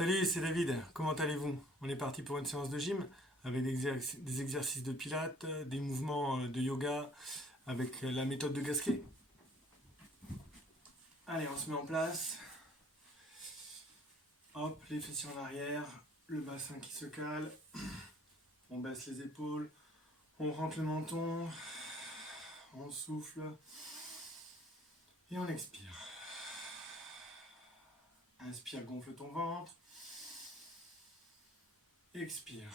Salut, c'est David. Comment allez-vous? On est parti pour une séance de gym avec des exercices de pilates, des mouvements de yoga avec la méthode de Gasquet. Allez, on se met en place. Hop, les fessiers en arrière, le bassin qui se cale. On baisse les épaules, on rentre le menton, on souffle et on expire. Inspire, gonfle ton ventre. Expire.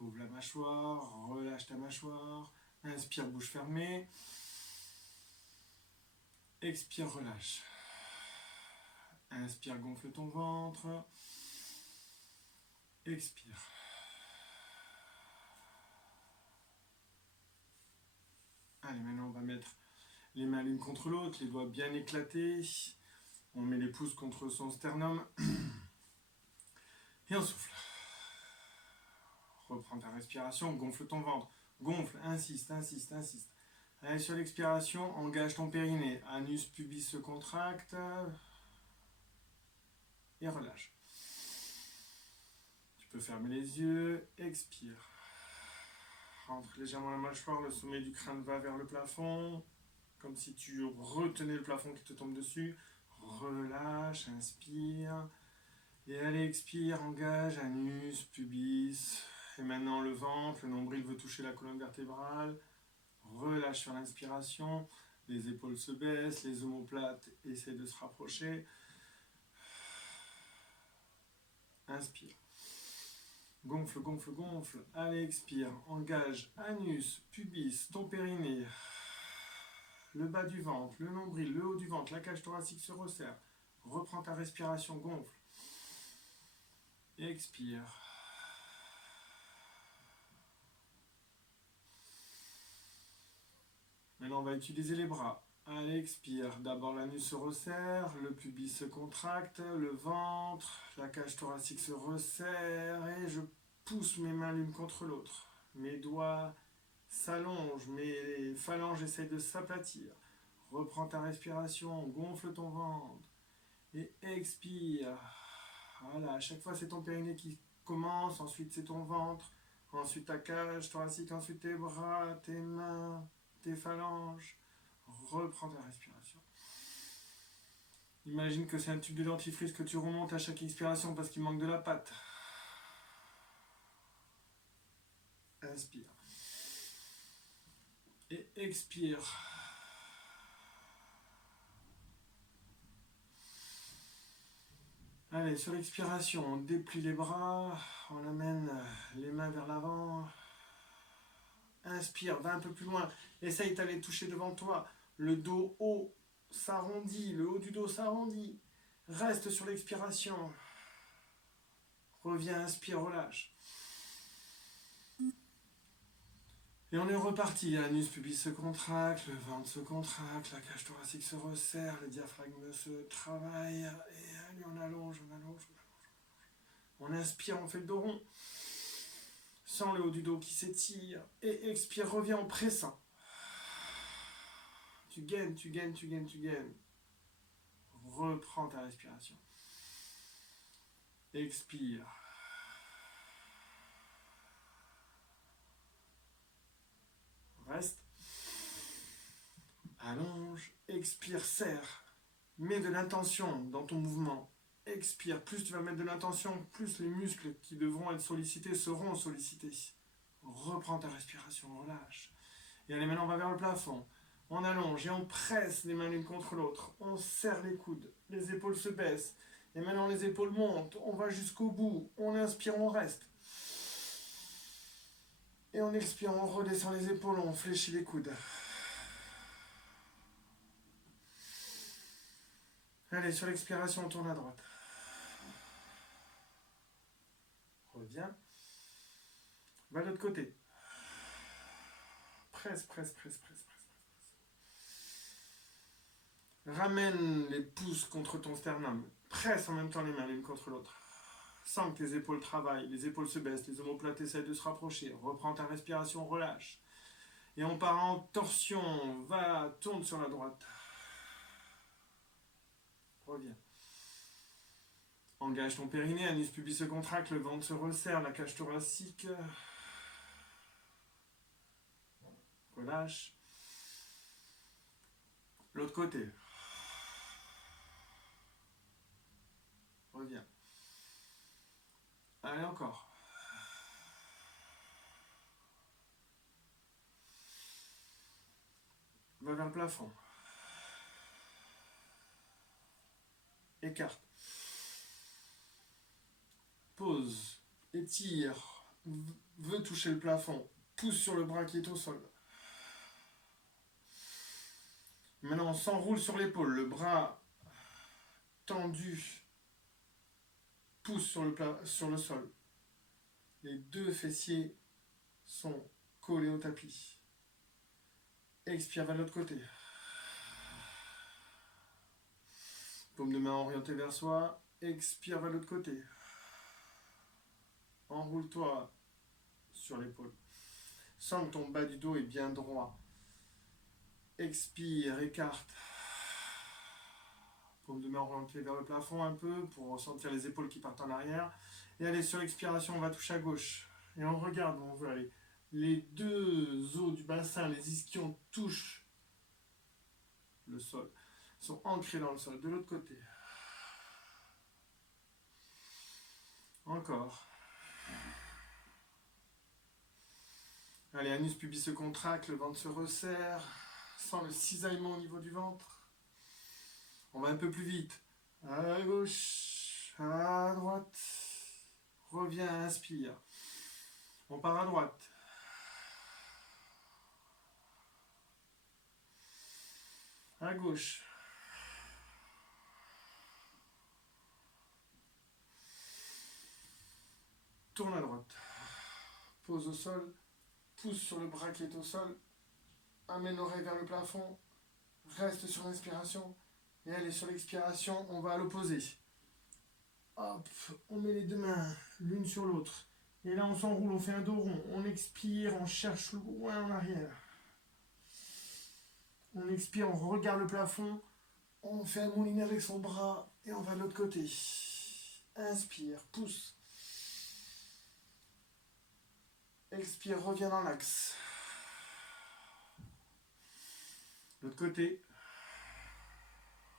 Ouvre la mâchoire, relâche ta mâchoire. Inspire, bouche fermée. Expire, relâche. Inspire, gonfle ton ventre. Expire. Allez, maintenant on va mettre les mains l'une contre l'autre, les doigts bien éclatés. On met les pouces contre son sternum. Et on souffle. Reprends ta respiration, gonfle ton ventre. Gonfle, insiste, insiste, insiste. Allez, sur l'expiration, engage ton périnée. Anus, pubis se contracte. Et relâche. Tu peux fermer les yeux. Expire. Rentre légèrement la mâchoire, le sommet du crâne va vers le plafond. Comme si tu retenais le plafond qui te tombe dessus. Relâche, inspire. Et allez, expire, engage, anus, pubis. Et maintenant le ventre, le nombril veut toucher la colonne vertébrale. Relâche sur l'inspiration. Les épaules se baissent, les omoplates essaient de se rapprocher. Inspire. Gonfle, gonfle, gonfle. Allez, expire. Engage, anus, pubis, ton périnée. Le bas du ventre, le nombril, le haut du ventre, la cage thoracique se resserre. Reprends ta respiration, gonfle. Expire. Maintenant, on va utiliser les bras. Allez, expire. D'abord, l'anus se resserre, le pubis se contracte, le ventre, la cage thoracique se resserre et je pousse mes mains l'une contre l'autre. Mes doigts s'allongent, mes phalanges essayent de s'aplatir. Reprends ta respiration, gonfle ton ventre et expire. Voilà, à chaque fois c'est ton périnée qui commence, ensuite c'est ton ventre, ensuite ta cage thoracique, ensuite tes bras, tes mains, tes phalanges. Reprends ta respiration. Imagine que c'est un tube de dentifrice que tu remontes à chaque expiration parce qu'il manque de la pâte. Inspire. Et expire. Allez, sur l'expiration, on déplie les bras, on amène les mains vers l'avant. Inspire, va un peu plus loin. Essaye d'aller toucher devant toi. Le dos haut s'arrondit, le haut du dos s'arrondit. Reste sur l'expiration. Reviens, inspire, relâche. Et on est reparti. L'anus pubis se contracte, le ventre se contracte, la cage thoracique se resserre, le diaphragme se travaille. Et allez, on allonge, on allonge, on allonge. On inspire, on fait le dos rond. Sens le haut du dos qui s'étire. Et expire, reviens en pressant. Tu gaines, tu gaines, tu gaines, tu gaines. Reprends ta respiration. Expire. Reste. Allonge. Expire, serre. Mets de l'intention dans ton mouvement. Expire. Plus tu vas mettre de l'intention, plus les muscles qui devront être sollicités seront sollicités. Reprends ta respiration, relâche. Et allez, maintenant on va vers le plafond. On allonge et on presse les mains l'une contre l'autre. On serre les coudes. Les épaules se baissent. Et maintenant les épaules montent. On va jusqu'au bout. On inspire, on reste. Et on expire, on redescend les épaules, on fléchit les coudes. Allez, sur l'expiration, on tourne à droite. Reviens. Va de l'autre côté. Presse, presse, presse, presse, presse. Ramène les pouces contre ton sternum. Presse en même temps les mains l'une contre l'autre. Sens que tes épaules travaillent, les épaules se baissent, les omoplates essayent de se rapprocher. Reprends ta respiration, relâche. Et on part en torsion. Va, tourne sur la droite. Reviens. Engage ton périnée, anus pubis se contracte, le ventre se resserre, la cage thoracique. Relâche. L'autre côté. Reviens. Allez, encore. Va vers le plafond. Écarte. Pose. Étire. Veut toucher le plafond. Pousse sur le bras qui est au sol. Maintenant, on s'enroule sur l'épaule. Le bras tendu. Pousse sur le sol. Les deux fessiers sont collés au tapis. Expire vers l'autre côté. Paume de main orientée vers soi. Expire vers l'autre côté. Enroule-toi sur l'épaule. Sens que ton bas du dos est bien droit. Expire, écarte. Paume de main orientée vers le plafond un peu pour ressentir les épaules qui partent en arrière. Et allez, sur l'expiration, on va toucher à gauche. Et on regarde où on veut aller. Les deux os du bassin, les ischions touchent le sol. Sont ancrés dans le sol. De l'autre côté. Encore. Allez, anus pubis se contracte, le ventre se resserre. Sens le cisaillement au niveau du ventre. On va un peu plus vite. À gauche, à droite. Reviens, inspire. On part à droite. À gauche. Tourne à droite. Pose au sol. Pousse sur le bras qui est au sol. Amène l'oreille vers le plafond. Reste sur l'inspiration. Et allez, sur l'expiration, on va à l'opposé. Hop, on met les deux mains l'une sur l'autre. Et là, on s'enroule, on fait un dos rond. On expire, on cherche loin en arrière. On expire, on regarde le plafond. On fait un moulinet avec son bras. Et on va de l'autre côté. Inspire, pousse. Expire, reviens dans l'axe. L'autre côté.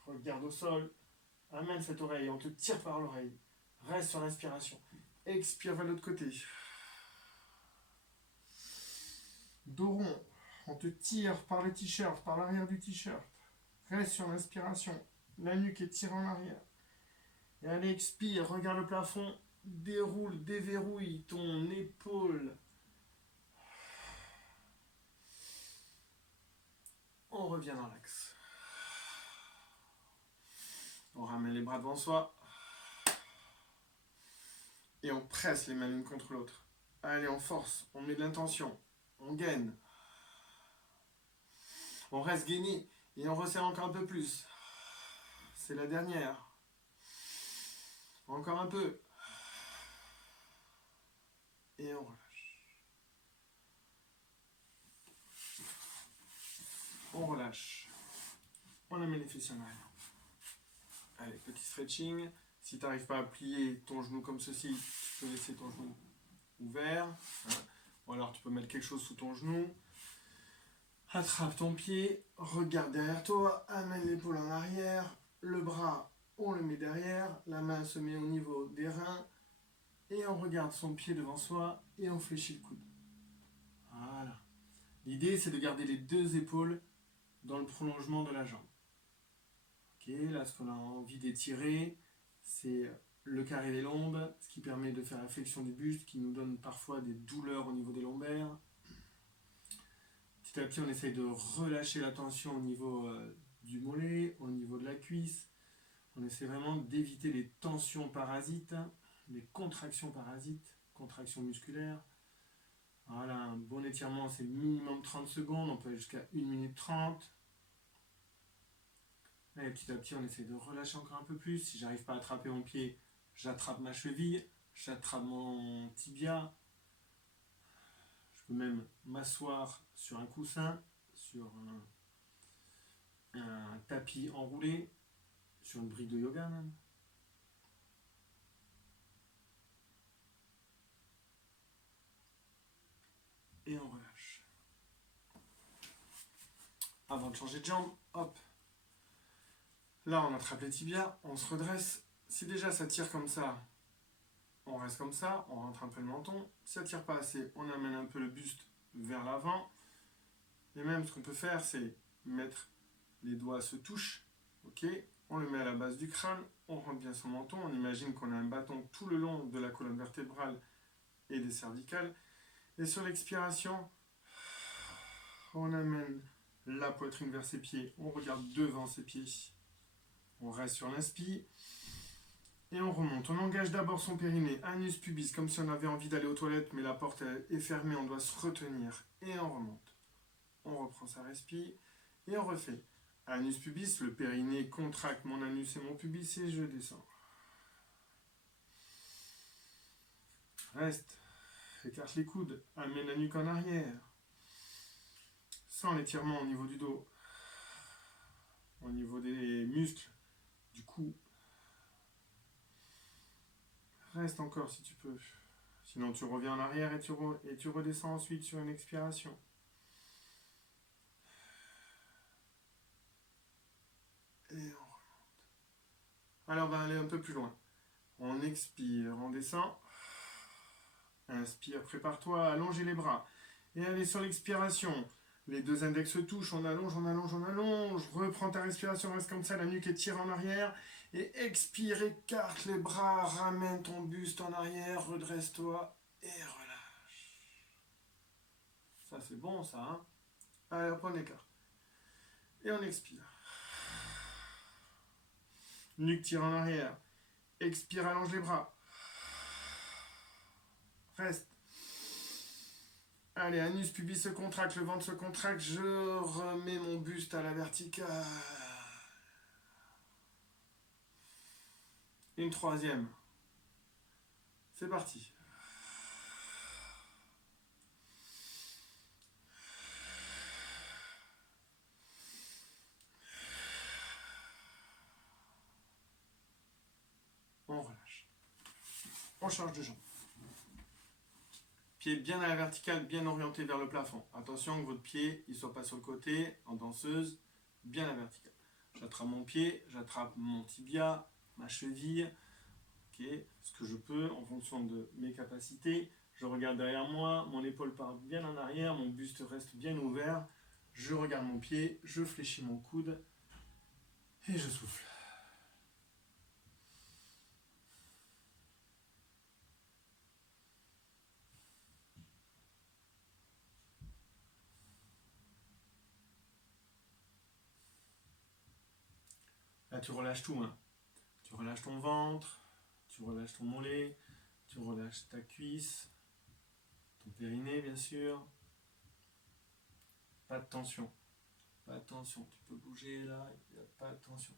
Regarde au sol. Amène cette oreille. On te tire par l'oreille. Reste sur l'inspiration. Expire vers l'autre côté. Dos rond. On te tire par le t-shirt, par l'arrière du t-shirt. Reste sur l'inspiration. La nuque est tirée en arrière. Et allez, expire. Regarde le plafond. Déroule, déverrouille ton épaule. On revient dans l'axe. On ramène les bras devant soi. Et on presse les mains l'une contre l'autre. Allez, on force. On met de l'intention. On gaine. On reste gainé. Et on resserre encore un peu plus. C'est la dernière. Encore un peu. Et on relâche. On relâche. On amène les fessiers en arrière. Allez, petit stretching. Si tu n'arrives pas à plier ton genou comme ceci, tu peux laisser ton genou ouvert. Hein. Ou alors tu peux mettre quelque chose sous ton genou. Attrape ton pied, regarde derrière toi, amène l'épaule en arrière. Le bras, on le met derrière. La main se met au niveau des reins. Et on regarde son pied devant soi et on fléchit le coude. Voilà. L'idée, c'est de garder les deux épaules dans le prolongement de la jambe. Ok, là, ce qu'on a envie d'étirer, c'est le carré des lombes, ce qui permet de faire la flexion du buste, qui nous donne parfois des douleurs au niveau des lombaires. Petit à petit, on essaye de relâcher la tension au niveau du mollet, au niveau de la cuisse. On essaie vraiment d'éviter les tensions parasites, les contractions parasites, contractions musculaires. Voilà, un bon étirement, c'est minimum 30 secondes, on peut aller jusqu'à 1 minute 30. Et petit à petit, on essaie de relâcher encore un peu plus. Si j'arrive pas à attraper mon pied, j'attrape ma cheville, j'attrape mon tibia. Je peux même m'asseoir sur un coussin, sur un tapis enroulé, sur une brique de yoga même. et on relâche. Avant de changer de jambe, hop. Là, on attrape les tibias, on se redresse. Si déjà ça tire comme ça, on reste comme ça, on rentre un peu le menton. Si ça tire pas assez, on amène un peu le buste vers l'avant. Et même, ce qu'on peut faire, c'est mettre les doigts se touchent. Ok, on le met à la base du crâne, on rentre bien son menton. On imagine qu'on a un bâton tout le long de la colonne vertébrale et des cervicales. Et sur l'expiration, on amène la poitrine vers ses pieds. On regarde devant ses pieds. On reste sur l'inspire. Et on remonte. On engage d'abord son périnée, anus pubis, comme si on avait envie d'aller aux toilettes, mais la porte est fermée, on doit se retenir. Et on remonte. On reprend sa respire. Et on refait. Anus pubis, le périnée contracte mon anus et mon pubis et je descends. Reste. Écarte les coudes. Amène la nuque en arrière. Sans l'étirement au niveau du dos. Au niveau des muscles, du cou. Reste encore si tu peux. Sinon tu reviens en arrière et tu redescends ensuite sur une expiration. Et on remonte. Alors on va aller un peu plus loin. On expire, on descend. Inspire, prépare-toi à allonger les bras. Et allez sur l'expiration. Les deux index se touchent, on allonge, on allonge, on allonge. Reprends ta respiration, reste comme ça, la nuque étire en arrière. Et expire, écarte les bras, ramène ton buste en arrière, redresse-toi et relâche. Ça c'est bon ça, hein. Allez hop, on écarte. Et on expire. Nuque tire en arrière. Expire, allonge les bras. Reste. Allez, anus pubis se contracte, le ventre se contracte, je remets mon buste à la verticale. Une troisième. C'est parti. On relâche. On change de jambe. Pied bien à la verticale, bien orienté vers le plafond. Attention que votre pied ne soit pas sur le côté, en danseuse, bien à la verticale. J'attrape mon pied, j'attrape mon tibia, ma cheville, ce que je peux en fonction de mes capacités. Je regarde derrière moi, mon épaule part bien en arrière, mon buste reste bien ouvert. Je regarde mon pied, je fléchis mon coude et je souffle. Là, tu relâches tout, hein. Tu relâches ton ventre, tu relâches ton mollet, tu relâches ta cuisse, ton périnée, bien sûr. Pas de tension. Pas de tension. Tu peux bouger là, il n'y a pas de tension.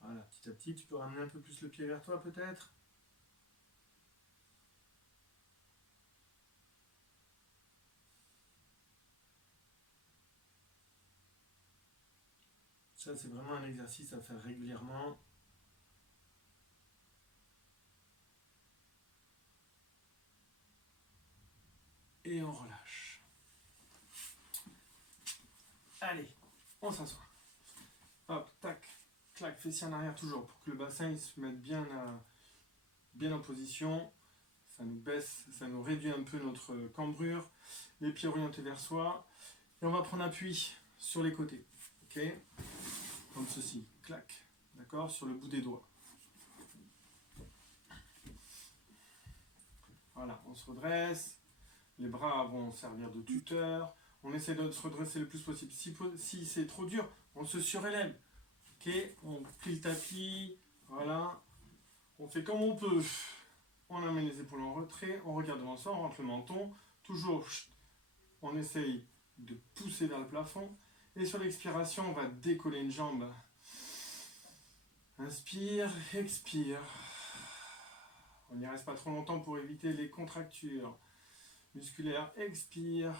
Voilà, petit à petit, tu peux ramener un peu plus le pied vers toi peut-être. Ça, c'est vraiment un exercice à faire régulièrement. Et on relâche. Allez, on s'assoit. Hop, tac, clac, fessier en arrière toujours pour que le bassin il se mette bien en position. Ça nous baisse, ça nous réduit un peu notre cambrure. Les pieds orientés vers soi. Et on va prendre appui sur les côtés. Ok ? Comme ceci, clac, d'accord, sur le bout des doigts. Voilà, on se redresse, les bras vont servir de tuteur, on essaie de se redresser le plus possible. Si c'est trop dur, on se surélève. Ok, on plie le tapis, voilà, on fait comme on peut. On amène les épaules en retrait, on regarde devant soi, on rentre le menton, toujours, on essaye de pousser vers le plafond. Et sur l'expiration, on va décoller une jambe. Inspire, expire. On n'y reste pas trop longtemps pour éviter les contractures musculaires. Expire.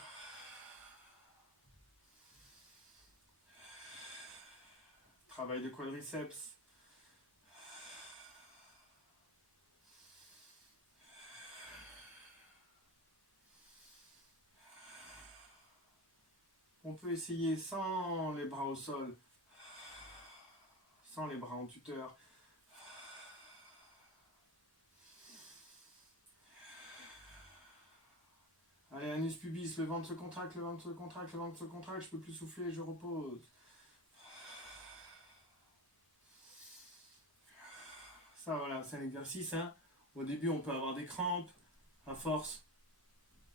Travail de quadriceps. On peut essayer sans les bras au sol, sans les bras en tuteur. Allez, anus pubis, le ventre se contracte, le ventre se contracte, le ventre se contracte, je peux plus souffler, je repose. Ça, voilà, c'est un exercice. Hein. Au début, on peut avoir des crampes. À force,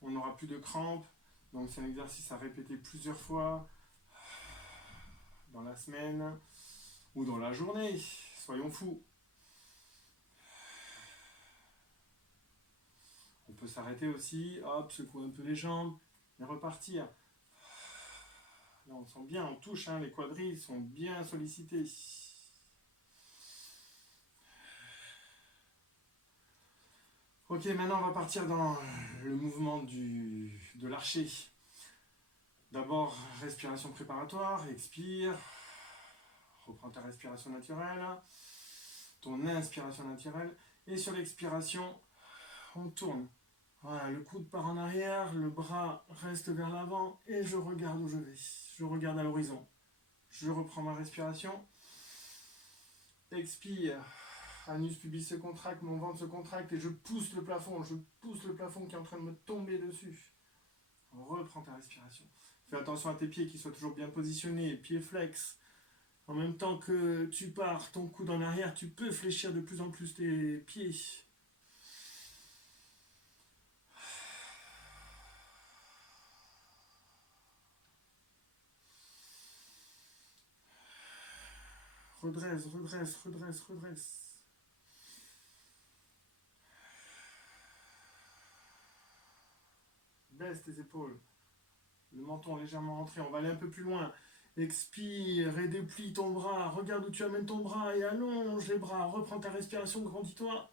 on n'aura plus de crampes. Donc, c'est un exercice à répéter plusieurs fois dans la semaine ou dans la journée. Soyons fous. On peut s'arrêter aussi, hop, secouer un peu les jambes et repartir. Là, on sent bien, on touche, hein, les quadris sont bien sollicités. Ok, maintenant on va partir dans le mouvement de l'archer. D'abord, respiration préparatoire, expire. Reprends ta respiration naturelle, ton inspiration naturelle. Et sur l'expiration, on tourne. Voilà, le coude part en arrière, le bras reste vers l'avant et je regarde où je vais. Je regarde à l'horizon. Je reprends ma respiration. Expire. Anus pubis se contracte, mon ventre se contracte et je pousse le plafond. Je pousse le plafond qui est en train de me tomber dessus. Reprends ta respiration. Fais attention à tes pieds qui soient toujours bien positionnés, pieds flex. En même temps que tu pars ton coude en arrière, tu peux fléchir de plus en plus tes pieds. Redresse, redresse, redresse, redresse. Baisse tes épaules. Le menton légèrement rentré. On va aller un peu plus loin. Expire et déplie ton bras. Regarde où tu amènes ton bras et allonge les bras. Reprends ta respiration, grandis-toi.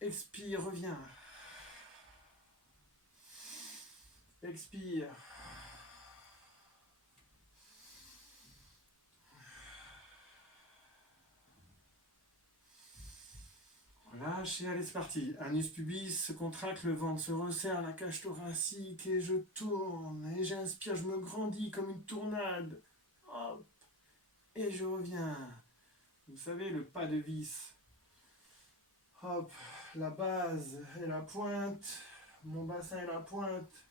Expire, reviens. Expire. Relâche et allez, c'est parti. Anus pubis se contracte, le ventre se resserre, la cage thoracique et je tourne. Et j'inspire, je me grandis comme une tournade. Hop. Et je reviens. Vous savez, le pas de vis. Hop, la base et la pointe. Mon bassin et la pointe.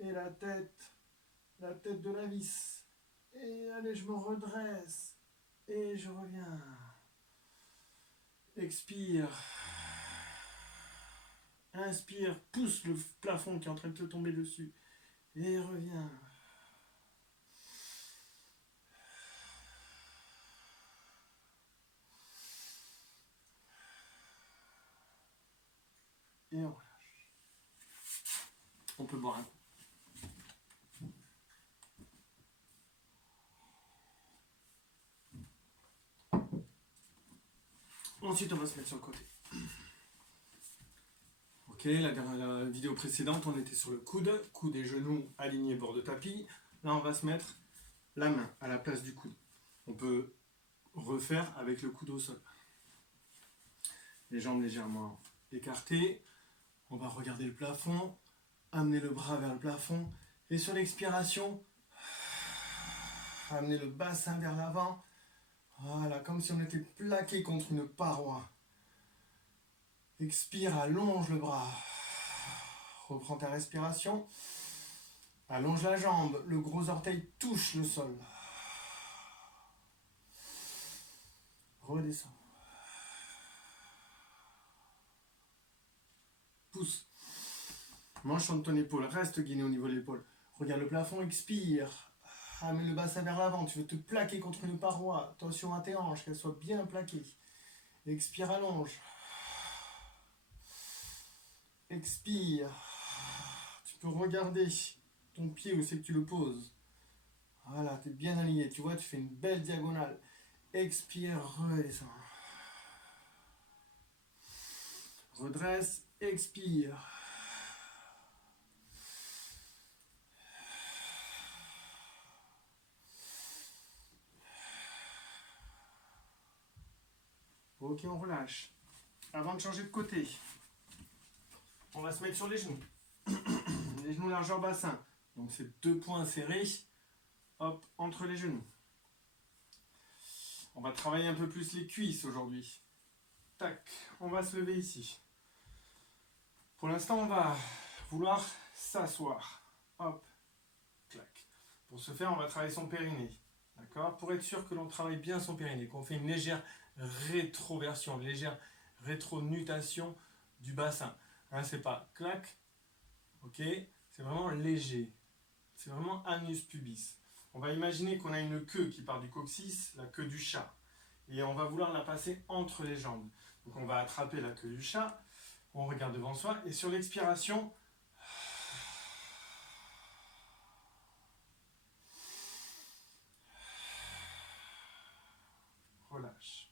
Et la tête de la vis. Et allez, je me redresse. Et je reviens. Expire. Inspire, pousse le plafond qui est en train de te tomber dessus. Et reviens. Et on relâche. On peut boire un coup. Ensuite, on va se mettre sur le côté. Ok, la vidéo précédente, on était sur le coude et genoux alignés bord de tapis. Là, on va se mettre la main à la place du coude. On peut refaire avec le coude au sol. Les jambes légèrement écartées. On va regarder le plafond, amener le bras vers le plafond. Et sur l'expiration, amener le bassin vers l'avant. Voilà, comme si on était plaqué contre une paroi. Expire, allonge le bras. Reprends ta respiration. Allonge la jambe. Le gros orteil touche le sol. Redescends. Pousse. Manche de ton épaule. Reste guiné au niveau de l'épaule. Regarde le plafond. Expire. Amène le bassin vers l'avant. Tu veux te plaquer contre une paroi. Attention à tes hanches, qu'elles soient bien plaquées. Expire, allonge. Expire. Tu peux regarder ton pied où c'est que tu le poses. Voilà, tu es bien aligné. Tu vois, tu fais une belle diagonale. Expire, redescends. Redresse, expire. Ok, on relâche. Avant de changer de côté, on va se mettre sur les genoux. Les genoux largeur bassin. Donc c'est 2 points serrés. Hop, entre les genoux. On va travailler un peu plus les cuisses aujourd'hui. Tac, on va se lever ici. Pour l'instant, on va vouloir s'asseoir. Hop, clac. Pour ce faire, on va travailler son périnée. D'accord? Pour être sûr que l'on travaille bien son périnée, qu'on fait une légère rétroversion, une légère rétronutation du bassin. Hein, c'est pas clac, ok? C'est vraiment léger. C'est vraiment anus pubis. On va imaginer qu'on a une queue qui part du coccyx, la queue du chat. Et on va vouloir la passer entre les jambes. Donc on va attraper la queue du chat, on regarde devant soi, et sur l'expiration, relâche.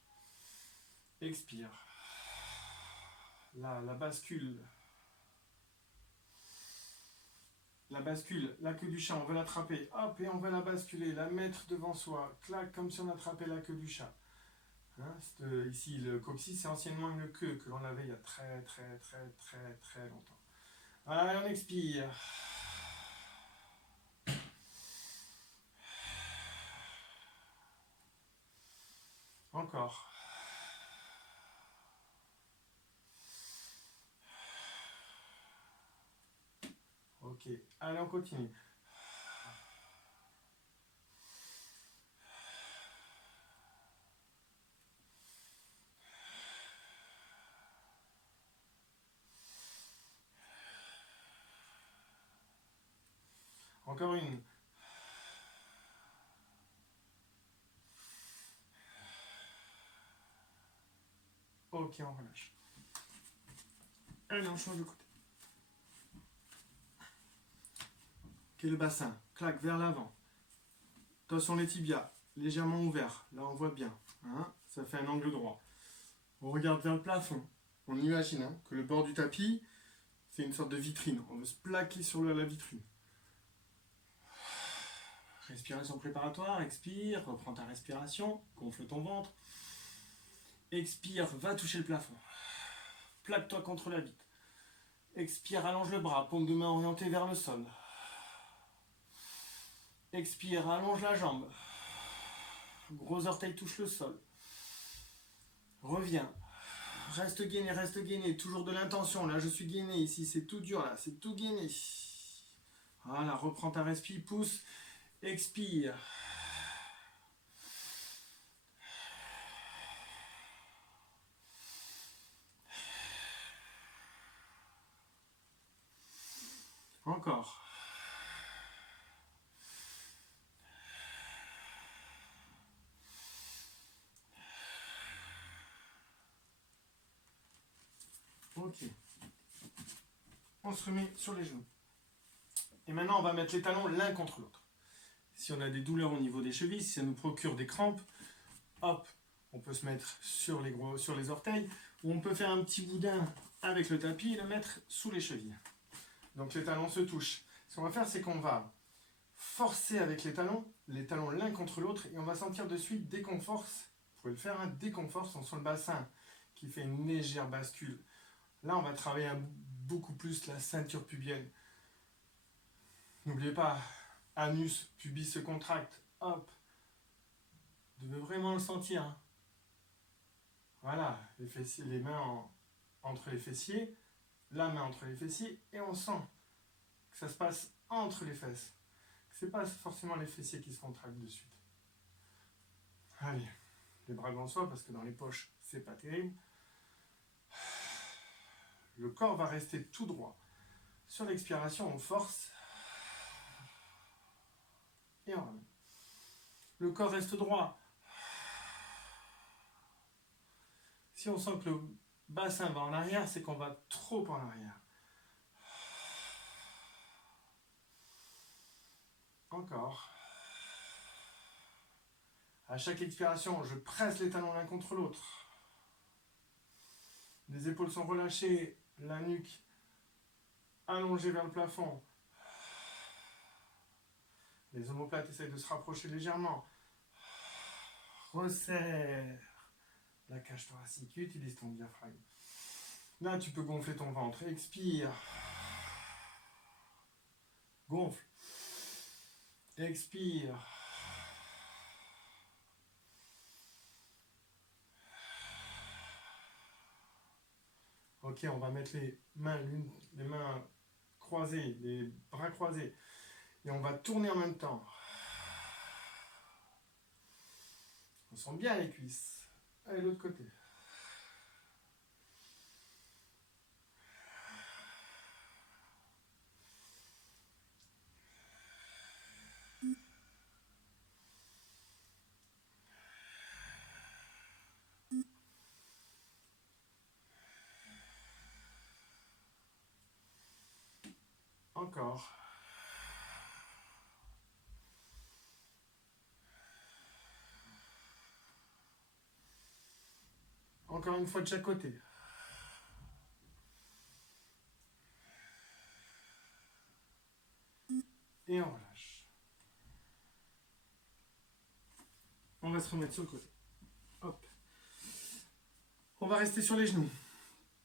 Expire. Là, la bascule. La bascule, la queue du chat, on veut l'attraper. Hop, et on va la basculer, la mettre devant soi. Clac, comme si on attrapait la queue du chat. Hein, ici, le coccyx, c'est anciennement une queue que l'on avait il y a très longtemps. Allez, on expire. Encore. Ok, allez, on continue. Encore une. Ok, on relâche. Allez, on change de côté. Ok, le bassin. Clac, vers l'avant. Attention les tibias, légèrement ouverts. Là, on voit bien. Hein, ça fait un angle droit. On regarde vers le plafond. On imagine que le bord du tapis, c'est une sorte de vitrine. On veut se plaquer sur la vitrine. Respiration préparatoire, expire, reprends ta respiration, gonfle ton ventre. Expire, va toucher le plafond. Plaque-toi contre la vitre. Expire, allonge le bras, paume de main orientée vers le sol. Expire, allonge la jambe. Gros orteil touche le sol. Reviens. Reste gainé, toujours de l'intention. Là, je suis gainé ici, c'est tout dur là, c'est tout gainé. Voilà, reprends ta respiration, pousse, expire. Encore. Ok. On se remet sur les genoux. Et maintenant, on va mettre les talons l'un contre l'autre. Si on a des douleurs au niveau des chevilles, si ça nous procure des crampes, hop, on peut se mettre sur les orteils, ou on peut faire un petit boudin avec le tapis et le mettre sous les chevilles. Donc les talons se touchent. Ce qu'on va faire, c'est qu'on va forcer avec les talons l'un contre l'autre, et on va sentir de suite, dès qu'on force, vous pouvez le faire, dès qu'on force, on sent le bassin qui fait une légère bascule. Là, on va travailler beaucoup plus la ceinture pubienne. N'oubliez pas, anus, pubis se contracte. Hop. Vous devez vraiment le sentir. Voilà, les mains entre les fessiers, la main entre les fessiers, et on sent que ça se passe entre les fesses. Ce n'est pas forcément les fessiers qui se contractent de suite. Allez, les bras devant soi, parce que dans les poches, c'est pas terrible. Le corps va rester tout droit. Sur l'expiration, on force. Et on ramène. Le corps reste droit. Si on sent que le bassin va en arrière, c'est qu'on va trop en arrière. Encore. À chaque expiration, je presse les talons l'un contre l'autre. Les épaules sont relâchées, la nuque allongée vers le plafond. Les omoplates essayent de se rapprocher légèrement. Resserre. la cage thoracique, utilise ton diaphragme. Là, tu peux gonfler ton ventre. Expire. Gonfle. Expire. Ok, on va mettre les mains croisées, les bras croisés. Et on va tourner en même temps. On sent bien les cuisses. Allez, l'autre côté. Encore. Encore une fois de chaque côté. Et on relâche. On va se remettre sur le côté. Hop. On va rester sur les genoux.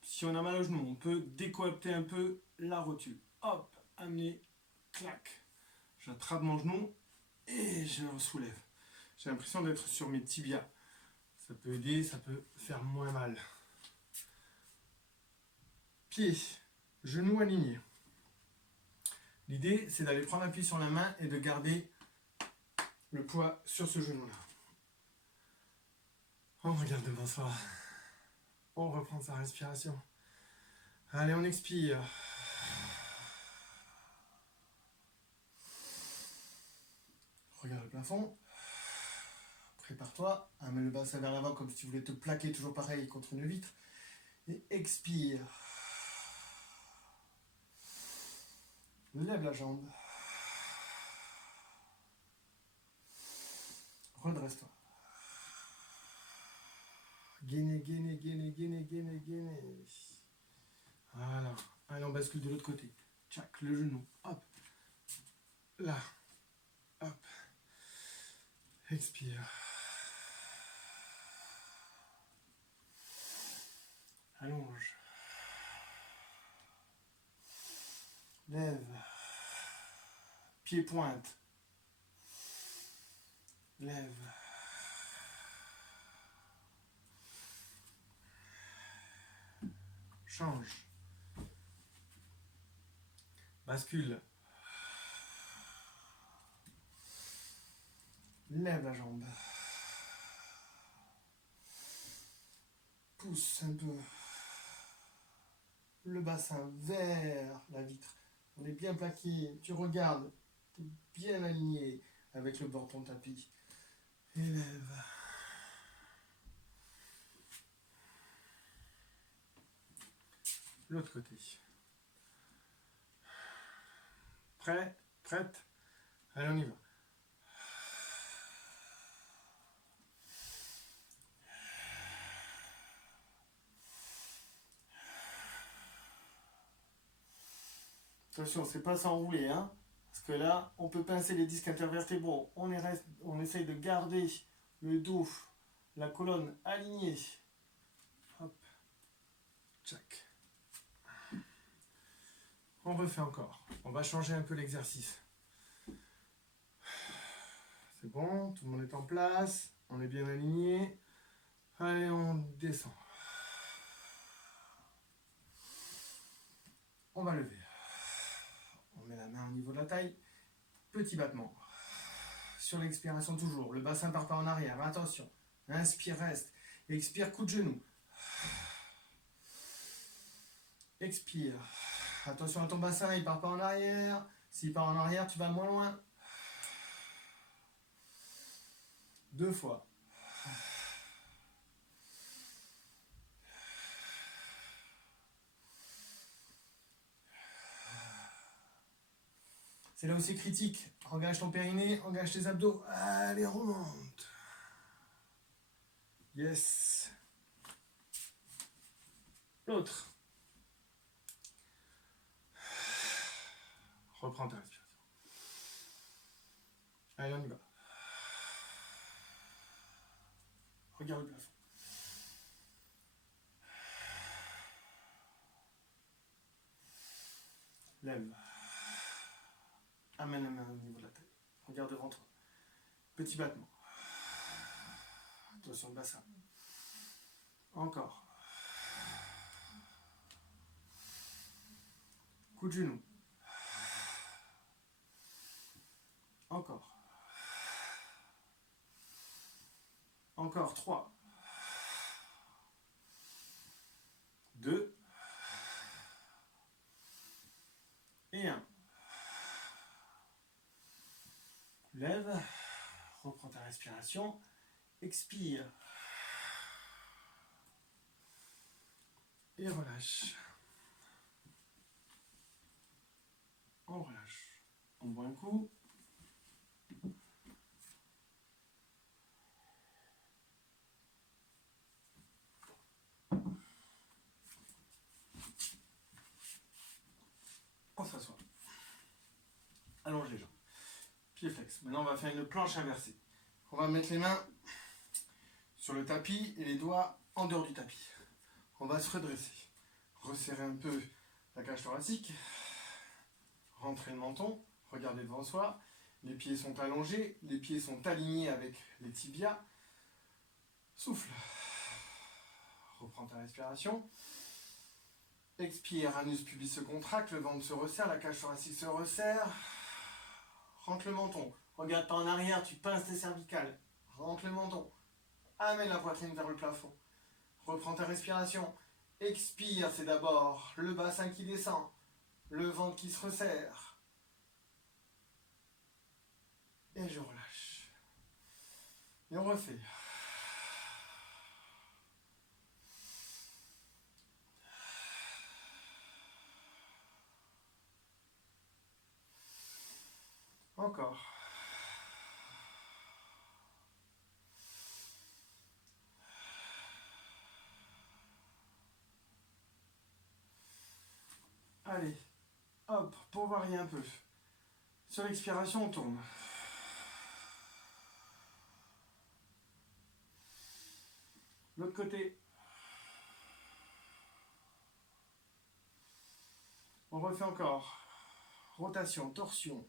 Si on a mal aux genoux, on peut décoapter un peu la rotule. Hop, amener, clac. J'attrape mon genou et je le soulève. J'ai l'impression d'être sur mes tibias. Ça peut aider, ça peut faire moins mal. Pieds, genoux alignés. L'idée, c'est d'aller prendre appui sur la main et de garder le poids sur ce genou-là. On regarde devant soi. On reprend sa respiration. Allez, on expire. Regarde le plafond. Prépare-toi à mettre le bassin vers l'avant comme si tu voulais te plaquer toujours pareil contre une vitre. Et expire. Lève la jambe. Redresse-toi. Gainez, gainez, gainez, gainez, gainez, gainez. Voilà. Allez, on bascule de l'autre côté. Tchac, le genou. Hop. Là. Hop. Expire. Allonge. Lève. Pied pointe. Lève. Change. Bascule. Lève la jambe. Pousse un peu le bassin vers la vitre. On est bien plaqué. Tu regardes. Tu es bien aligné avec le bord de ton tapis. Élève. L'autre côté. Prêt? Prête? Allez, on y va. Attention, c'est pas s'enrouler, hein, parce que là, on peut pincer les disques intervertébraux. On essaye de garder le dos, la colonne alignée. Hop, tchac. On refait encore. On va changer un peu l'exercice. C'est bon, tout le monde est en place. On est bien aligné. Allez, on descend. On va lever. On met la main au niveau de la taille. Petit battement. Sur l'expiration toujours. Le bassin part pas en arrière. Attention. Inspire, reste. Expire, coup de genou. Expire. Attention à ton bassin, il part pas en arrière. S'il part en arrière, tu vas moins loin. 2 fois. C'est là où c'est critique. Engage ton périnée, engage tes abdos. Allez, remonte. Yes. L'autre. Reprends ta respiration. Allez, on y va. Regarde le plafond. Lève. Amène la main au niveau de la taille. Regarde devant toi. Petit battement. Attention le bassin. Encore. Coup de genou. Encore. Encore 3. 2. Et 1. Lève. Reprends ta respiration. Expire. Et relâche. On relâche. On boit un coup. On s'assoit. Allonge les jambes. Pied flex. Maintenant, on va faire une planche inversée. On va mettre les mains sur le tapis et les doigts en dehors du tapis. On va se redresser. Resserrer un peu la cage thoracique. Rentrer le menton. Regarder devant soi. Les pieds sont allongés. Les pieds sont alignés avec les tibias. Souffle. Reprends ta respiration. Expire, anus pubis se contracte, le ventre se resserre, la cage thoracique se resserre. Rentre le menton. Regarde pas en arrière, tu pinces tes cervicales. Rentre le menton. Amène la poitrine vers le plafond. Reprends ta respiration. Expire, c'est d'abord le bassin qui descend, le ventre qui se resserre. Et je relâche. Et on refait. Encore. Allez, hop, pour varier un peu. Sur l'expiration, on tourne. L'autre côté. On refait encore. Rotation, torsion.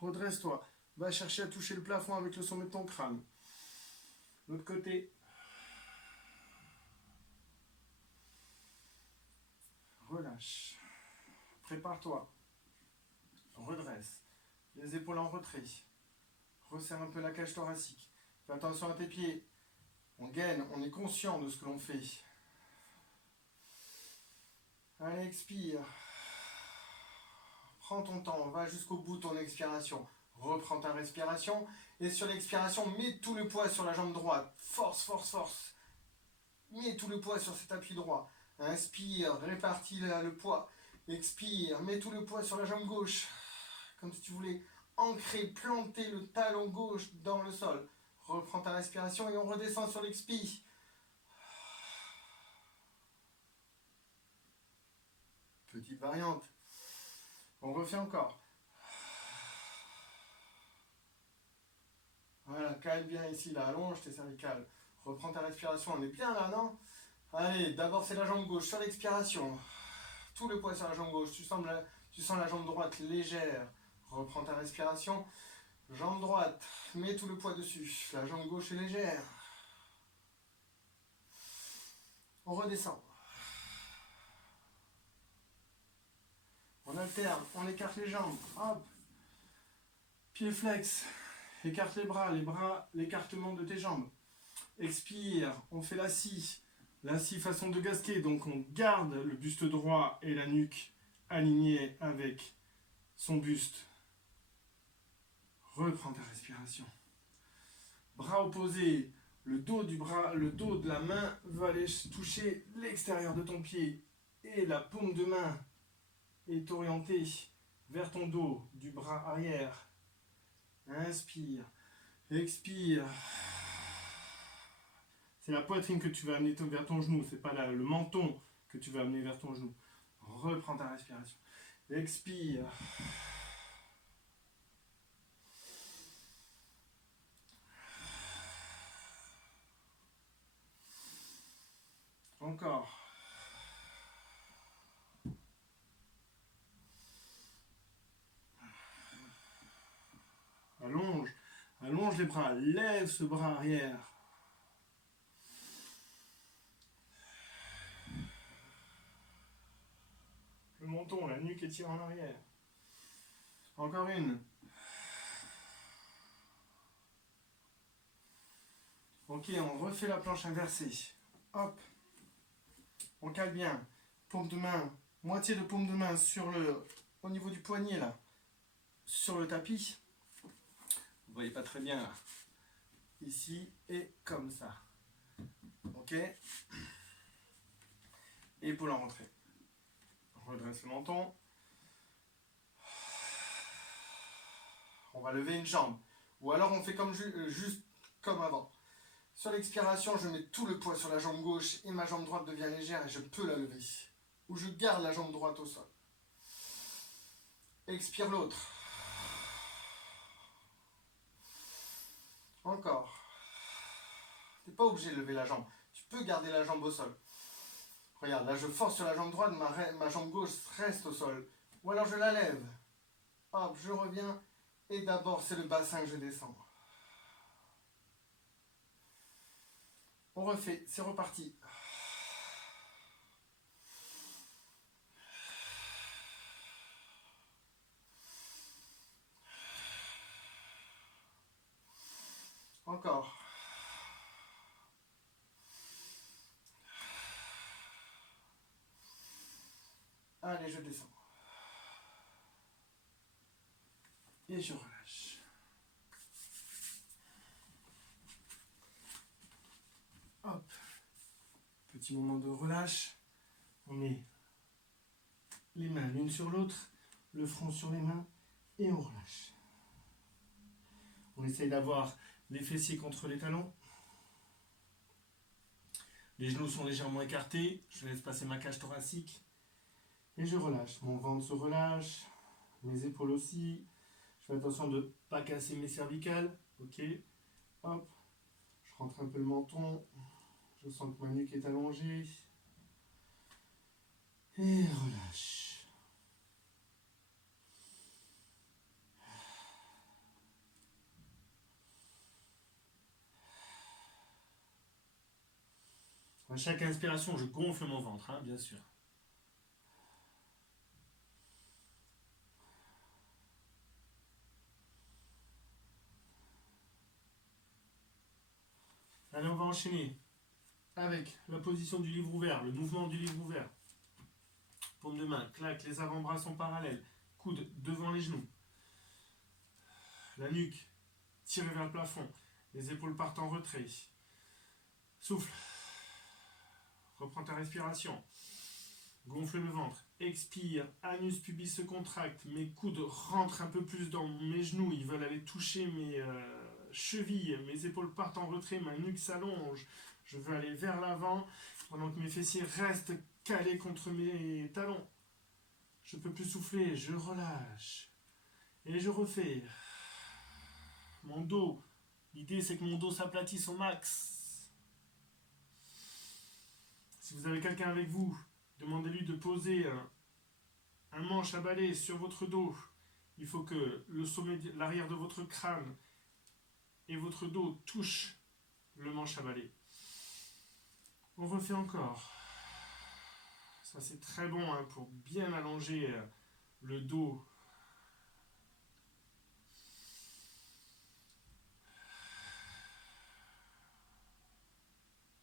Redresse-toi. Va chercher à toucher le plafond avec le sommet de ton crâne. L'autre côté. Relâche. Prépare-toi. Redresse. Les épaules en retrait. Resserre un peu la cage thoracique. Fais attention à tes pieds. On gaine, on est conscient de ce que l'on fait. Allez, expire. Prends ton temps, va jusqu'au bout de ton expiration. Reprends ta respiration. Et sur l'expiration, mets tout le poids sur la jambe droite. Force, force, force. Mets tout le poids sur cet appui droit. Inspire, répartis le poids. Expire, mets tout le poids sur la jambe gauche. Comme si tu voulais ancrer, planter le talon gauche dans le sol. Reprends ta respiration et on redescend sur l'expi. Petite variante. On refait encore. Voilà, cale bien ici, là, allonge tes cervicales. Reprends ta respiration, on est bien là, non? Allez, d'abord c'est la jambe gauche sur l'expiration. Tout le poids sur la jambe gauche, tu sens la jambe droite légère. Reprends ta respiration. Jambe droite, mets tout le poids dessus. La jambe gauche est légère. On redescend. On alterne, on écarte les jambes. Hop. Pied flex. Écarte les bras, l'écartement de tes jambes. Expire, on fait la scie. La scie façon de gasquet, donc on garde le buste droit et la nuque alignés avec son buste. Reprends ta respiration. Bras opposés, le dos de la main va aller toucher l'extérieur de ton pied et la paume de main est orientée vers ton dos du bras arrière. Inspire, expire. C'est la poitrine que tu vas amener vers ton genou, c'est pas le menton que tu vas amener vers ton genou. Reprends ta respiration. Expire. Encore. les bras, lève ce bras arrière. Le menton, la nuque étire en arrière. Encore une. Ok, on refait la planche inversée. Hop. On cale bien. Paume de main, moitié de paume de main au niveau du poignet là, sur le tapis. Vous voyez pas très bien là. Ici et comme ça. Ok. Épaule en rentrée. Redresse le menton. On va lever une jambe. Ou alors on fait comme juste comme avant. Sur l'expiration, je mets tout le poids sur la jambe gauche et ma jambe droite devient légère et je peux la lever. Ou je garde la jambe droite au sol. Expire l'autre. Encore. Tu n'es pas obligé de lever la jambe. Tu peux garder la jambe au sol. Regarde, là je force sur la jambe droite, ma jambe gauche reste au sol. Ou alors je la lève. Hop, je reviens. Et d'abord c'est le bassin que je descends. On refait, c'est reparti. Encore. Allez, je descends. Et je relâche. Hop. Petit moment de relâche. On met les mains l'une sur l'autre, le front sur les mains et on relâche. On essaye d'avoir les fessiers contre les talons. Les genoux sont légèrement écartés. Je laisse passer ma cage thoracique. Et je relâche. Mon ventre se relâche. Mes épaules aussi. Je fais attention de ne pas casser mes cervicales. Ok. Hop. Je rentre un peu le menton. Je sens que ma nuque est allongée. Et relâche. À chaque inspiration, je gonfle mon ventre, hein, bien sûr. Allez, on va enchaîner avec la position du livre ouvert, le mouvement du livre ouvert. Paume de main, claque, les avant-bras sont parallèles. Coude devant les genoux. La nuque tirée vers le plafond. Les épaules partent en retrait. Souffle. Reprends ta respiration. Gonfle le ventre. Expire. Anus pubis se contracte. Mes coudes rentrent un peu plus dans mes genoux. Ils veulent aller toucher mes chevilles. Mes épaules partent en retrait. Ma nuque s'allonge. Je veux aller vers l'avant pendant que mes fessiers restent calés contre mes talons. Je ne peux plus souffler. Je relâche. Et je refais. Mon dos. L'idée, c'est que mon dos s'aplatisse au max. Si vous avez quelqu'un avec vous, demandez-lui de poser un manche à balai sur votre dos. Il faut que le sommet, l'arrière de votre crâne et votre dos touchent le manche à balai. On refait encore. Ça, c'est très bon hein, pour bien allonger le dos.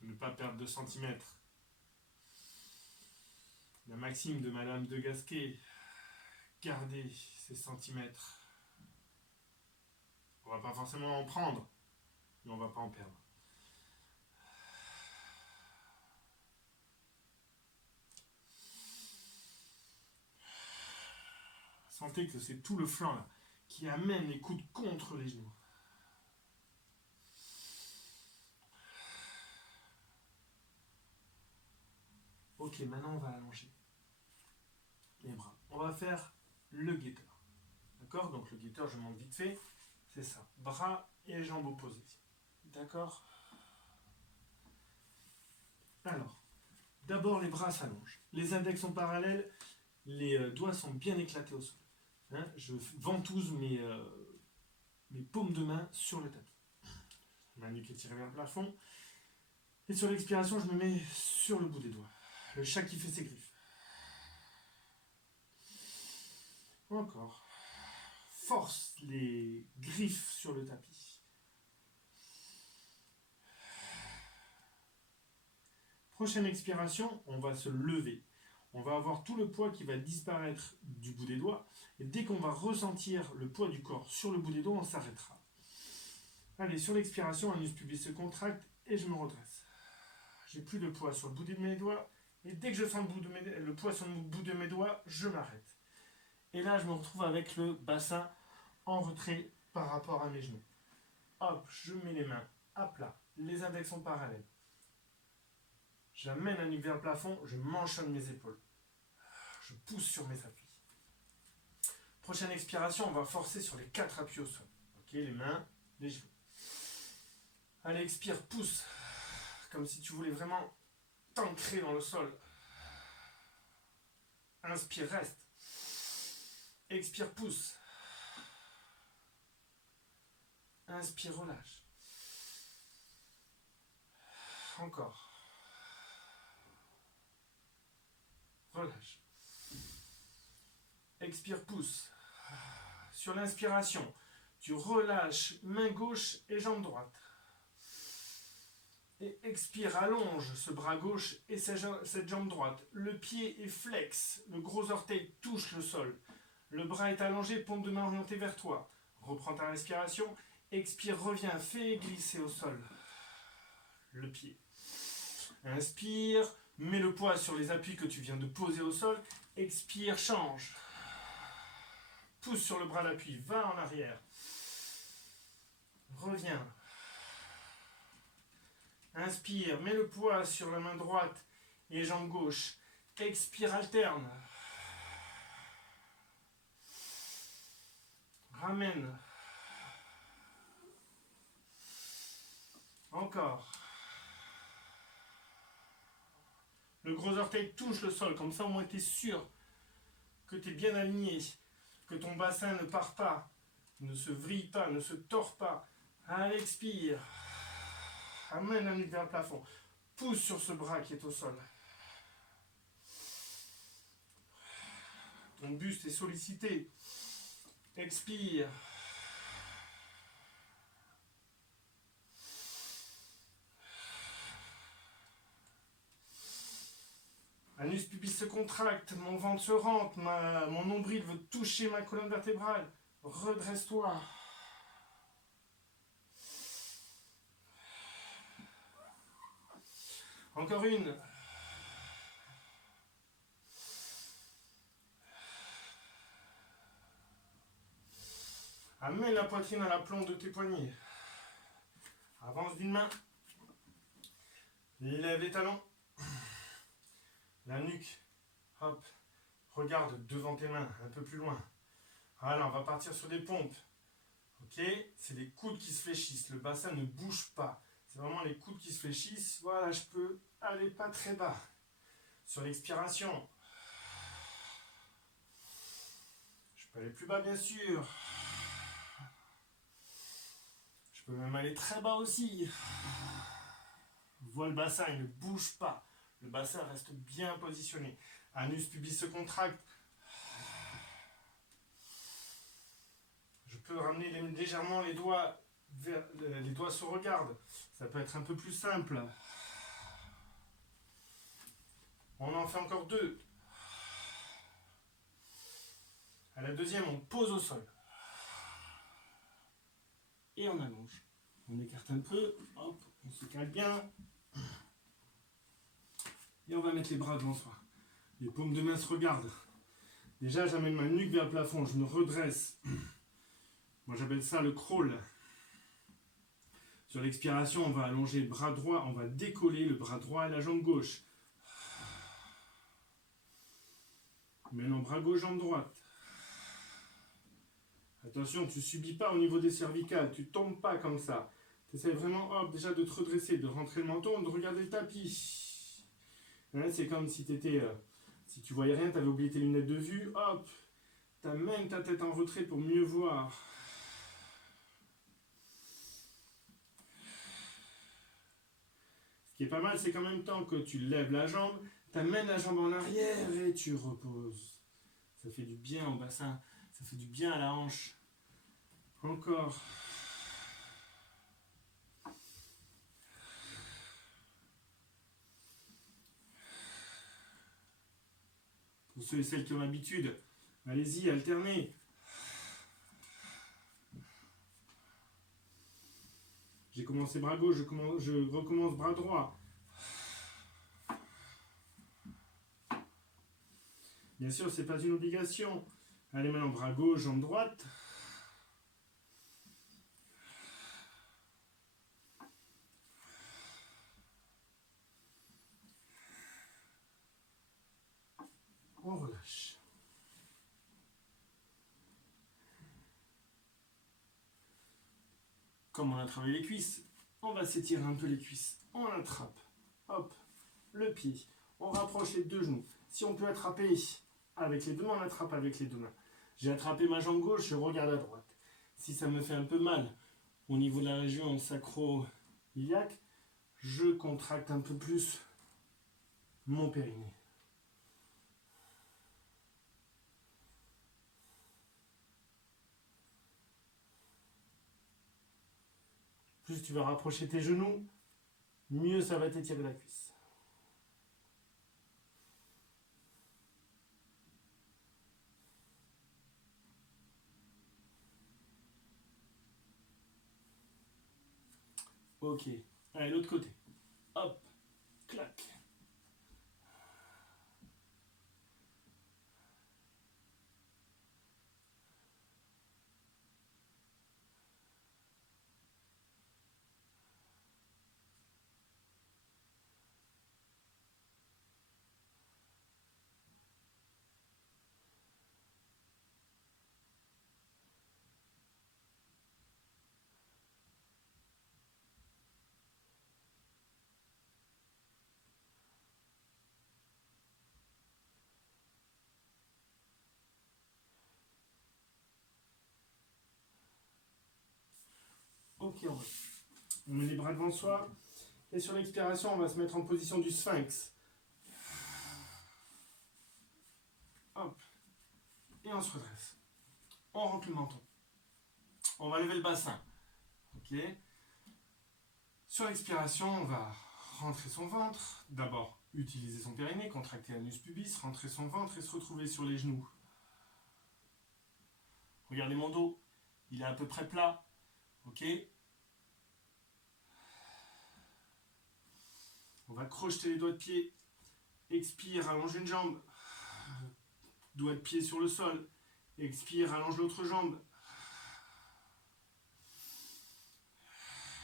Ne pas perdre de centimètres. La maxime de Madame de Gasquet, gardez ces centimètres. On va pas forcément en prendre, mais on va pas en perdre. Sentez que c'est tout le flanc là qui amène les coudes contre les genoux. Ok, maintenant on va allonger les bras. On va faire le guetteur. D'accord? Donc le guetteur, je monte vite fait. C'est ça. Bras et jambes opposées. D'accord? Alors, d'abord les bras s'allongent. Les index sont parallèles. Les doigts sont bien éclatés au sol. Hein, je ventouse mes paumes de main sur le tapis. Ma nuque est tirée vers le plafond. Et sur l'expiration, je me mets sur le bout des doigts. Le chat qui fait ses griffes. Encore. Force les griffes sur le tapis. Prochaine expiration, on va se lever. On va avoir tout le poids qui va disparaître du bout des doigts. Et dès qu'on va ressentir le poids du corps sur le bout des doigts, on s'arrêtera. Allez, sur l'expiration, l'anus pubis se contracte et je me redresse. J'ai plus de poids sur le bout de mes doigts. Et dès que je sens le poids sur le bout de mes doigts, je m'arrête. Et là, je me retrouve avec le bassin en retrait par rapport à mes genoux. Hop, je mets les mains à plat. Les index sont parallèles. J'amène la nuque vers le plafond, je manchonne mes épaules. Je pousse sur mes appuis. Prochaine expiration, on va forcer sur les 4 appuis au sol. Ok, les mains, les genoux. Allez, expire, pousse. Comme si tu voulais vraiment t'ancrer dans le sol. Inspire, reste. Expire, pousse. Inspire, relâche. Encore. Relâche. Expire, pousse. Sur l'inspiration, tu relâches main gauche et jambe droite. Et expire, allonge ce bras gauche et cette jambe droite. Le pied est flex, le gros orteil touche le sol. Le bras est allongé, paume de main orientée vers toi. Reprends ta respiration. Expire, reviens, fais glisser au sol le pied. Inspire, mets le poids sur les appuis que tu viens de poser au sol. Expire, change. Pousse sur le bras d'appui, va en arrière. Reviens. Inspire, mets le poids sur la main droite et jambe gauche. Expire, alterne. Ramène. Encore. Le gros orteil touche le sol, comme ça au moins tu es sûr que tu es bien aligné, que ton bassin ne part pas, ne se vrille pas, ne se tord pas. Allez, expire. Amène la nuque vers le plafond. Pousse sur ce bras qui est au sol. Ton buste est sollicité. Expire. L'anus pubis se contracte, mon ventre se rentre, mon nombril veut toucher ma colonne vertébrale. Redresse-toi. Encore une. Amène la poitrine à l'aplomb de tes poignets. Avance d'une main. Lève les talons. La nuque. Hop. Regarde devant tes mains, un peu plus loin. Voilà, on va partir sur des pompes. Ok? C'est les coudes qui se fléchissent. Le bassin ne bouge pas. C'est vraiment les coudes qui se fléchissent. Voilà, je peux aller pas très bas. Sur l'expiration. Je peux aller plus bas, bien sûr. Je peux même aller très bas aussi. Vois le bassin, il ne bouge pas. Le bassin reste bien positionné. Anus pubis se contracte. Je peux ramener légèrement les doigts les doigts se regardent. Ça peut être un peu plus simple. On en fait encore 2. À la deuxième, on pose au sol. Et on allonge. On écarte un peu. Hop, on se cale bien. Et on va mettre les bras devant soi. Les paumes de main se regardent. Déjà, j'amène ma nuque vers le plafond. Je me redresse. Moi, j'appelle ça le crawl. Sur l'expiration, on va allonger le bras droit. On va décoller le bras droit et la jambe gauche. Maintenant, bras gauche, jambe droite. Attention, tu ne subis pas au niveau des cervicales. Tu ne tombes pas comme ça. Tu essaies vraiment, hop, déjà de te redresser, de rentrer le menton, de regarder le tapis. Là, c'est comme si tu étais... si tu voyais rien, tu avais oublié tes lunettes de vue. Hop, tu amènes ta tête en retrait pour mieux voir. Ce qui est pas mal, c'est qu'en même temps que tu lèves la jambe, tu amènes la jambe en arrière et tu reposes. Ça fait du bien au bassin, ça fait du bien à la hanche. Encore. Pour ceux et celles qui ont l'habitude, allez-y, alternez. J'ai commencé bras gauche, je recommence bras droit. Bien sûr, ce n'est pas une obligation. Allez, maintenant, bras gauche, jambe droite. On relâche. Comme on a travaillé les cuisses, on va s'étirer un peu les cuisses. On attrape, hop, le pied. On rapproche les deux genoux. Si on peut attraper avec les deux mains, on attrape avec les deux mains. J'ai attrapé ma jambe gauche, je regarde à droite. Si ça me fait un peu mal au niveau de la région sacro-iliaque, je contracte un peu plus mon périnée. Plus tu vas rapprocher tes genoux, mieux ça va t'étirer la cuisse. Ok, allez l'autre côté. Hop, clac. Ok, on met les bras devant soi. Et sur l'expiration, on va se mettre en position du sphinx. Hop. Et on se redresse. On rentre le menton. On va lever le bassin. Ok. Sur l'expiration, on va rentrer son ventre. D'abord, utiliser son périnée, contracter l'anus pubis, rentrer son ventre et se retrouver sur les genoux. Regardez mon dos. Il est à peu près plat. Ok. On va crocheter les doigts de pied. Expire, allonge une jambe. Doigt de pied sur le sol. Expire, allonge l'autre jambe.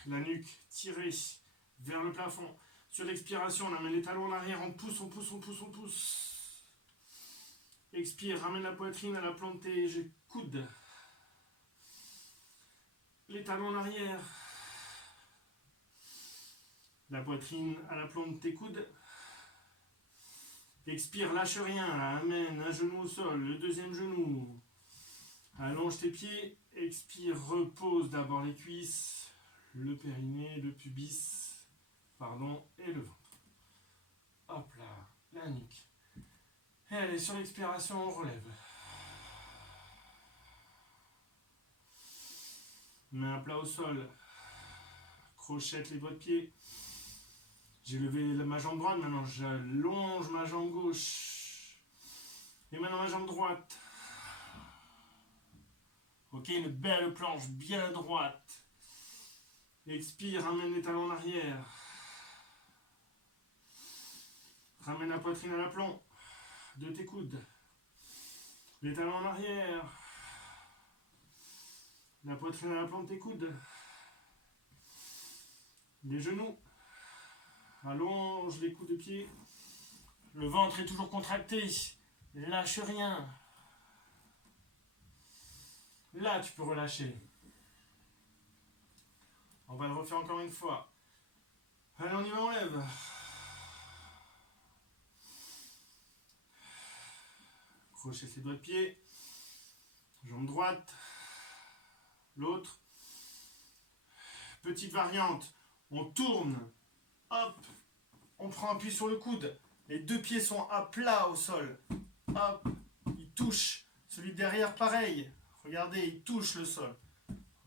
La nuque tirée vers le plafond. Sur l'expiration, on amène les talons en arrière, on pousse, on pousse, on pousse, on pousse. Expire, ramène la poitrine à la plante de tes coudes. Les talons en arrière. La poitrine à la plante de tes coudes. Expire, lâche rien, amène un genou au sol, le deuxième genou. Allonge tes pieds, expire, repose d'abord les cuisses, le périnée, le pubis, et le ventre. Hop là, la nuque. Et allez, sur l'expiration, on relève. Main à plat au sol. Crochette les doigts de pied. J'ai levé ma jambe droite, maintenant j'allonge ma jambe gauche. Et maintenant ma jambe droite. Ok, une belle planche bien droite. Expire, ramène les talons en arrière. Ramène la poitrine à l'aplomb de tes coudes. Les talons en arrière. La poitrine à l'aplomb de tes coudes. Les genoux. Allonge les coups de pied. Le ventre est toujours contracté. Lâche rien. Là, tu peux relâcher. On va le refaire encore une fois. Allez, on y va, on lève. Crochet ses doigts de pied. Jambe droite. L'autre. Petite variante. On tourne. Hop. on prend appui sur le coude. Les deux pieds sont à plat au sol. Hop, ils touchent. Celui derrière, pareil. Regardez, il touche le sol.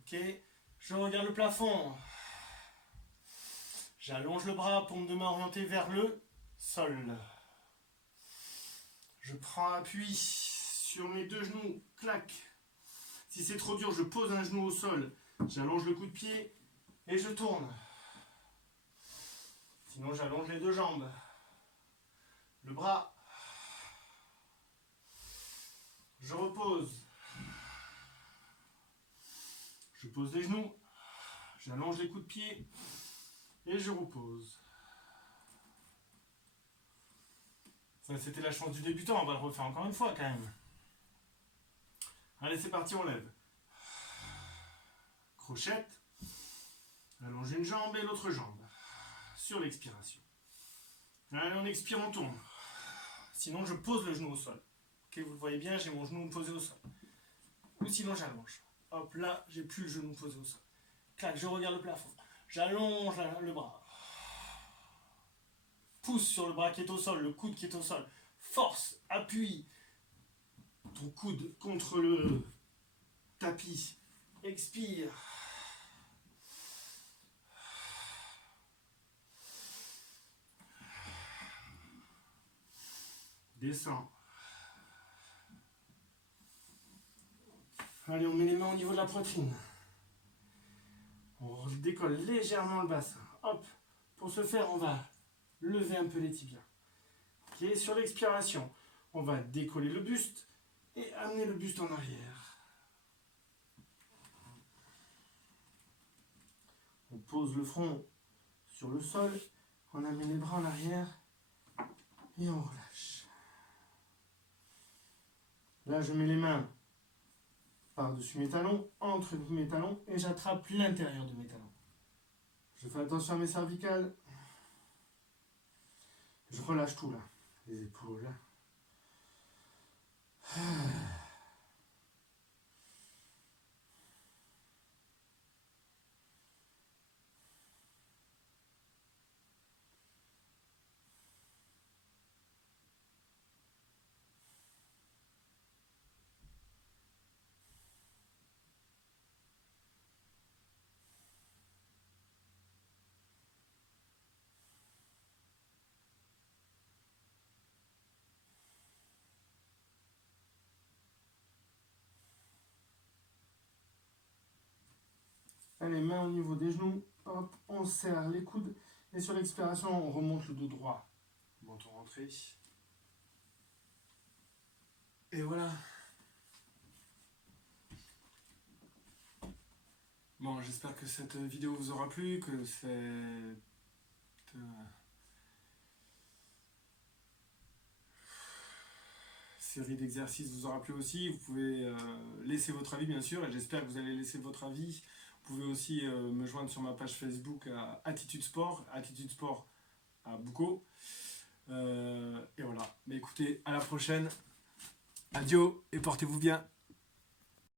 Ok, je regarde le plafond. J'allonge le bras, paume de main orientée vers le sol. Je prends appui sur mes deux genoux. Clac. Si c'est trop dur, je pose un genou au sol. J'allonge le coup de pied et je tourne. Sinon, j'allonge les deux jambes. Le bras. Je repose. Je pose les genoux. J'allonge les coups de pied. Et je repose. Ça, c'était la chance du débutant. On va le refaire encore une fois quand même. Allez, c'est parti, on lève. Crochette. Allonge une jambe et l'autre jambe. Sur l'expiration. Allez, on expire, on tourne. Sinon, je pose le genou au sol. Ok, vous le voyez bien, j'ai mon genou posé au sol. Ou sinon, j'allonge. Hop, là, j'ai plus le genou posé au sol. Clac, je regarde le plafond. J'allonge le bras. Pousse sur le bras qui est au sol, le coude qui est au sol. Force, appuie. Ton coude contre le tapis. Expire. Descends. Allez, on met les mains au niveau de la poitrine. On décolle légèrement le bassin. Hop. Pour ce faire, on va lever un peu les tibias. Ok, sur l'expiration, on va décoller le buste et amener le buste en arrière. On pose le front sur le sol, on amène les bras en arrière et on relâche. Là, je mets les mains par-dessus mes talons, entre mes talons, et j'attrape l'intérieur de mes talons. Je fais attention à mes cervicales. Je relâche tout là, les épaules. Les mains au niveau des genoux, hop, on serre les coudes et sur l'expiration, on remonte le dos droit. Menton rentré. Et voilà. Bon, j'espère que cette vidéo vous aura plu, que cette série d'exercices vous aura plu aussi. Vous pouvez laisser votre avis, bien sûr, et j'espère que vous allez laisser votre avis. Vous pouvez aussi me joindre sur ma page Facebook à Attitude Sport à Boucau. Et voilà. Mais écoutez, à la prochaine. Adieu et portez-vous bien.